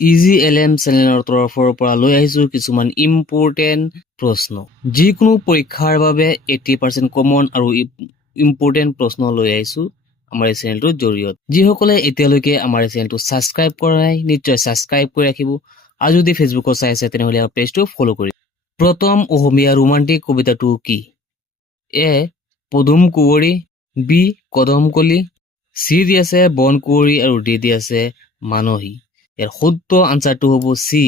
Easy এলএম চেনেলৰ তৰফৰ পৰা লৈ আহিছোঁ কিছুমান ইম্পৰ্টেণ্ট প্ৰশ্ন। যিকোনো পৰীক্ষাৰ বাবে 80% কমন আৰু ইম্পৰ্টেণ্ট প্ৰশ্ন লৈ আহিছোঁ আমাৰ এই চেনেলটোৰ জৰিয়তে। যিসকলে এতিয়ালৈকে আমাৰ এই চেনেলটো ছাবস্ক্ৰাইব কৰা নাই নিশ্চয় ছাবস্ক্ৰাইব কৰি ৰাখিব আৰু যদি ফেচবুকত চাই আছে তেনেহ'লে আমাৰ পেজটো ফ'ল' কৰিব। প্ৰথম অসমীয়া ৰোমান্টিক কবিতাটো কি? এ পদুম কুঁৱৰী, বি কদমকলি, চি দি আছে বন কুঁৱৰী আৰু ডি দি আছে মানহী। ইয়াৰ শুদ্ধ আনচাৰটো হ'ব চি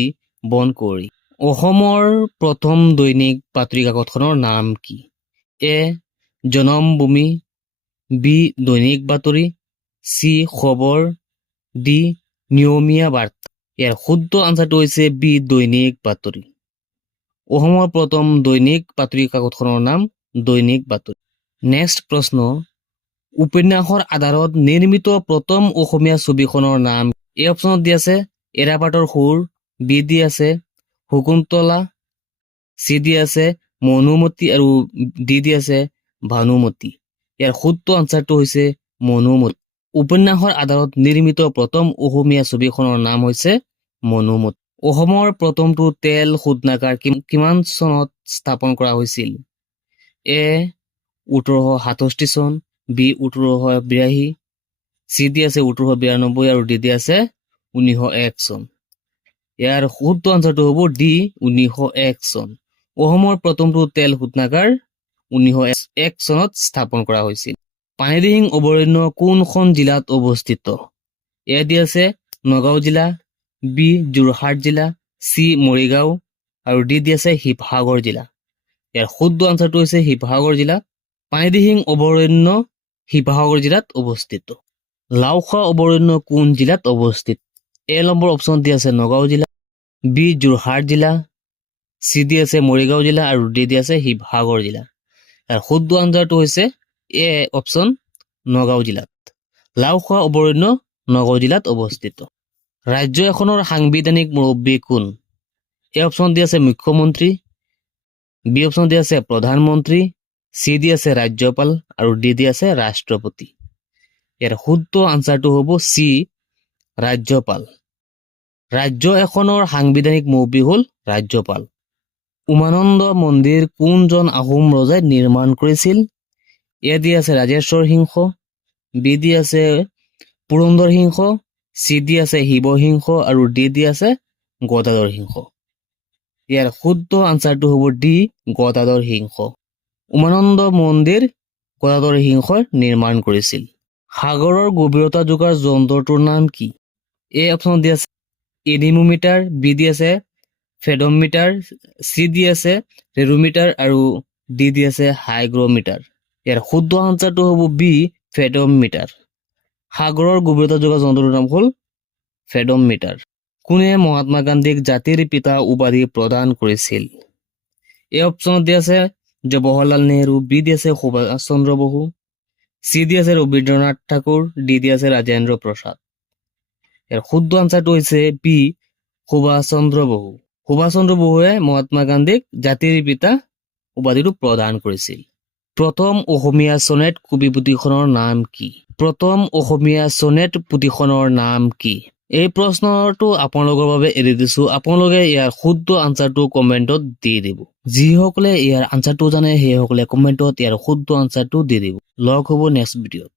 বন কুঁৱৰী। অসমৰ প্ৰথম দৈনিক বাতৰি কাকতখনৰ নাম কি? এ জনমভূমি, বি দৈনিক বাতৰি, চি খবৰ, ডি নিয়মীয়া বাৰ্তা। ইয়াৰ শুদ্ধ আনচাৰটো হৈছে বি দৈনিক বাতৰি। অসমৰ প্ৰথম দৈনিক বাতৰি কাকতখনৰ নাম দৈনিক বাতৰি। নেক্সট প্ৰশ্ন, উপন্যাসৰ আধাৰত নিৰ্মিত প্ৰথম অসমীয়া ছবিখনৰ নাম? এই অপশ্যনত দি আছে এৰাপাতৰ সুৰ, বি দি আছে শকুন্তলা, চি দি আছে মনুমতী আৰু ডি দি আছে ভানুমতী। ইয়াৰ শুদ্ধ আনচাৰটো হৈছে মনুমতী। উপন্যাসৰ আধাৰত নিৰ্মিত প্ৰথম অসমীয়া ছবিখনৰ নাম হৈছে মনুমতী। অসমৰ প্ৰথমটো তেল শোধনাগাৰ কিমান চনত স্থাপন কৰা হৈছিল? এ 1867 চন, বি 1882, চি দি আছে 1892 আৰু ডি দি আছে 1901 চন। ইয়াৰ শুদ্ধ আনচাৰটো হ'ব ডি 1901 চন। অসমৰ প্ৰথমটো তেল শোধনাগাৰ 1901 চনত স্থাপন কৰা হৈছিল। পানীদিহিং অভয়াৰণ্য কোনখন জিলাত অৱস্থিত? এ দি আছে নগাঁও জিলা, বি যোৰহাট জিলা, চি মৰিগাঁও আৰু ডি দি আছে শিৱসাগৰ জিলা। ইয়াৰ শুদ্ধ আনচাৰটো হৈছে শিৱসাগৰ জিলা। পানীদিহিং অভয়াৰণ্য শিৱসাগৰ জিলাত অৱস্থিত। লাওখোৱা অভয়াৰণ্য কোন জিলাত অৱস্থিত? এ নম্বৰ অপশ্যন দি আছে নগাঁও জিলা, বি যোৰহাট জিলা, চি দি আছে মৰিগাঁও জিলা আৰু ডি দি আছে শিৱসাগৰ জিলা। ইয়াৰ শুদ্ধ আনচাৰটো হৈছে এ অপশ্যন নগাঁও জিলাত। লাওখোৱা অভয়াৰণ্য নগাঁও জিলাত অৱস্থিত। ৰাজ্য এখনৰ সাংবিধানিক মুৰব্বী কোন? এ অপশ্যন দি আছে মুখ্যমন্ত্ৰী, বি অপশ্যন দি আছে প্ৰধানমন্ত্ৰী, চি দি আছে ৰাজ্যপাল আৰু ডি দি আছে ৰাষ্ট্ৰপতি। ইয়াৰ শুদ্ধ আনচাৰটো হ'ব চি ৰাজ্যপাল। ৰাজ্য এখনৰ সাংবিধানিক মুৰব্বী হ'ল ৰাজ্যপাল। উমানন্দ মন্দিৰ কোনজন আহোম ৰজাই নিৰ্মাণ কৰিছিল? এ দি আছে ৰাজেশ্বৰ সিংহ, বি দি আছে পুৰন্দৰ সিংহ, চি দি আছে শিৱসিংহ আৰু ডি দি আছে গদাধৰ সিংহ। ইয়াৰ শুদ্ধ আনচাৰটো হ'ব ডি গদাধৰ সিংহ। উমানন্দ মন্দিৰ গদাধৰ সিংহই নিৰ্মাণ কৰিছিল। সাগৰৰ গভীৰতা জোখাৰ যন্ত্ৰটোৰ নাম কি? এ অপশ্যন দি আছে এনিমোমিটাৰ, বি দি আছে ফেডোমিটাৰ, চি দি আছে ৰেডোমিটাৰ আৰু ডি দি আছে হাইগ্ৰমিটাৰ। ইয়াৰ শুদ্ধ আনচাৰটো হ'ব বি ফেডোমিটাৰ। সাগৰৰ গভীৰতা জোখা যন্ত্ৰটোৰ নাম হ'ল ফেডোমিটাৰ। কোনে মহাত্মা গান্ধীক জাতিৰ পিতা উপাধি প্ৰদান কৰিছিল? এই অপশ্যনত দি আছে জৱাহৰলাল নেহৰু, বি দি আছে সুভাষ চন্দ্ৰ বসু, চি দি আছে ৰবীন্দ্ৰনাথ ঠাকুৰ, ডি দি আছে ৰাজেন্দ্ৰ প্ৰসাদ। ইয়াৰ শুদ্ধ আনচাৰটো হৈছে বি সুভাষ চন্দ্ৰ বসু। সুভাষ চন্দ্ৰ বসুৱে মহাত্মা গান্ধীক জাতিৰ পিতা উপাধিটো প্ৰদান কৰিছিল। প্ৰথম অসমীয়া চনেট কবি পুথিখনৰ নাম কি? প্ৰথম অসমীয়া চনেট পুথিখনৰ নাম কি? এই প্ৰশ্নটো আপোনালোকৰ বাবে এৰি দিছো। আপোনালোকে ইয়াৰ শুদ্ধ আনচাৰটো কমেণ্টত দি দিব। যিসকলে ইয়াৰ আনচাৰটো জানে সেইসকলে কমেণ্টত ইয়াৰ শুদ্ধ আনচাৰটো দি দিব। লগ হ'ব নেক্সট ভিডিঅ'ত।